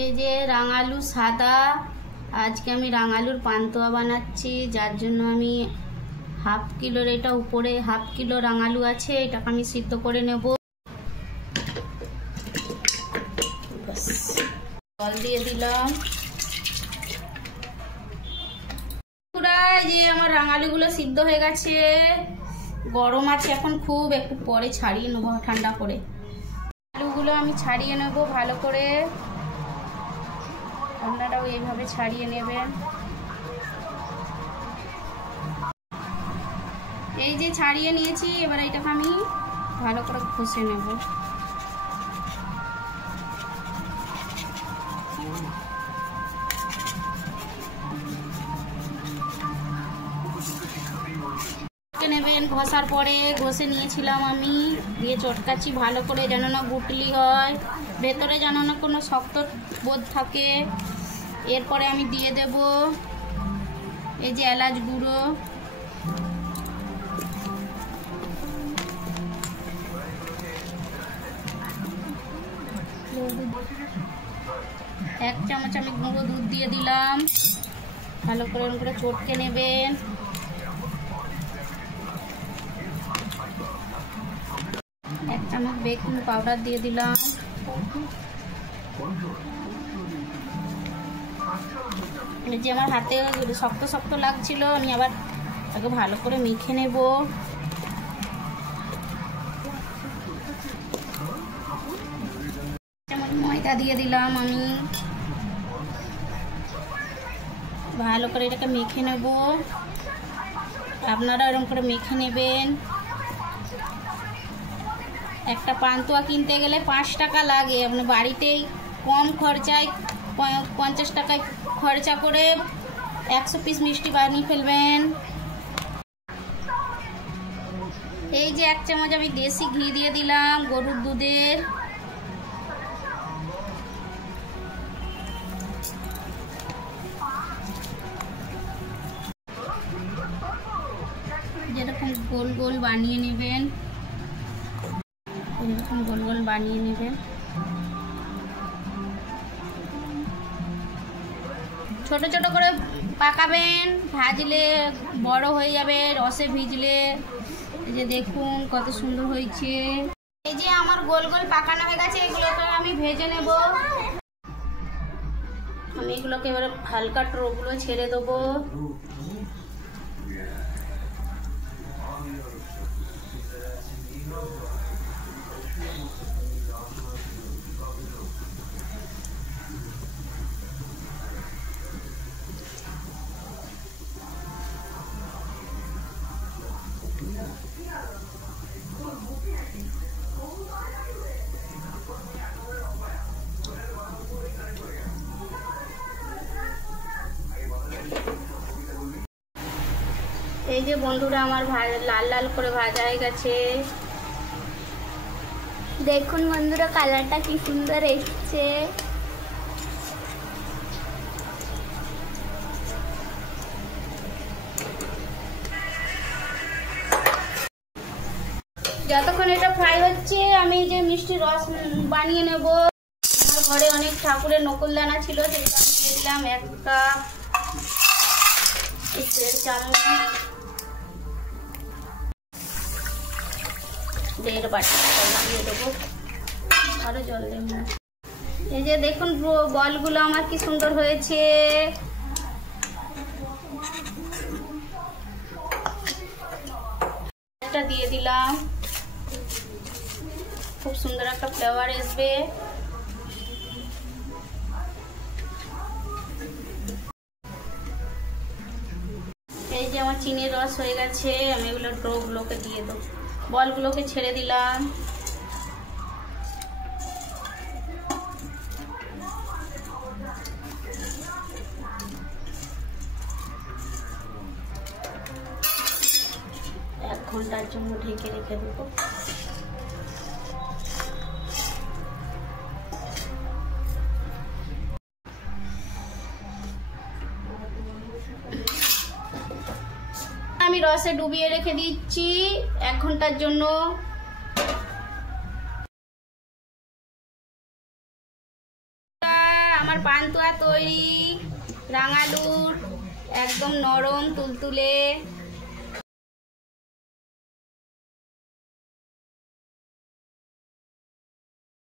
এই যে রাঙালু সাদা, আজকে আমি রাঙালুর পান্তুয়া বানাচ্ছি, যার জন্য আমি হাফ কিলোর, এটা উপরে হাফ কিলো রাঙালু আছে, এটাকে আমি সিদ্ধ করে নেব। জল দিয়ে দিলাম। যে আমার রাঙালুগুলো সিদ্ধ হয়ে গেছে, গরম আছে এখন খুব, একটু পরে ছাড়িয়ে নেবো ঠান্ডা করে। আলুগুলো আমি ছাড়িয়ে নেব ভালো করে, আপনারাও এইভাবে ছাড়িয়ে নেবেন। এই যে ছাড়িয়ে নিয়েছি, এবার এটাকে আমি ভালো করে ঘষে নেব। নেবেন, ঘষার পরে ঘষে নিয়েছিলাম আমি, দিয়ে চটকাচ্ছি ভালো করে, যেন না গুটলি হয়, ভেতরে যেন না কোনো শক্ত বোধ থাকে। এরপরে আমি দিয়ে দেব এই যে এলাচ গুঁড়ো, এক চামচ আমি গুঁড়ো দুধ দিয়ে দিলাম, ভালো করে এরকম করে চটকে নেবেন। এক চামচ বেকিং পাউডার দিয়ে দিলাম। যে আমার হাতে শক্ত শক্ত লাগছিল, আমি আবার তাকে ভালো করে মেখে নেব। চামচ ময়দা দিয়ে দিলাম আমি, ভালো করে এটাকে মেখে নেব। আপনারা এরকম করে মেখে নেবেন। একটা পান্তুয়া কিনতে গেলে 5 টাকা লাগে, আপনি বাড়িতেই কম খরচায় 50 টাকায় খরচা করে 100 পিস মিষ্টি বানিয়ে ফেলবেন। এই যে 1 চামচ আমি দেশি ঘি দিয়ে দিলাম, গরুর দুধের। যেরকম গোল গোল বানিয়ে নেবেন, এরকম গোল গোল বানিয়ে নেবেন। ছোট ছোট করে পাকাবেন, ভাজলে বড় হয়ে যাবে, রসে ভিজলে। এই যে দেখুন কত সুন্দর হয়েছে। এই যে আমার গোল গোল পাকানো হয়ে গেছে, এগুলোকে আমি ভেজে নেব। আমি এগুলোকে এবারে হালকা ট্রোগুলো ছেড়ে দেবো। এই যে বন্ধুরা আমার লাল লাল করে ভাজা হয়ে গেছে, দেখুন বন্ধুরা কালারটা কি সুন্দর এসেছে। যতক্ষণ এটা ফ্রাই হচ্ছে, আমি যে মিষ্টি রস বানিয়ে নেব। আমার ঘরে অনেক ঠাকুরের নকুলদানা ছিল, সেগুলো আমি দিয়ে দিলাম 1 কাপ, 1 চামচ, 1.5 বাটি দিয়ে দেবো, আরো জল দেবো। এই যে দেখুন বলগুলো আমার কি সুন্দর হয়েছে। এটা দিয়ে দিলাম, খুব সুন্দর একটা ফ্লেভার আসবে। এই যে আমার চিনির রস হয়ে গেছে, আমি এগুলো ডোগুলোকে দিয়ে দেবো, বলগুলোকে ছেড়ে দিলাম। এক ঘন্টার জন্য ঢেকে রেখে দেবো। আমি রসে ডুবিয়ে রেখে দিচ্ছি 1 ঘন্টার জন্য। আমার পান্তুয়া তৈরি, রাঙালুর একদম নরম তুলতুলে।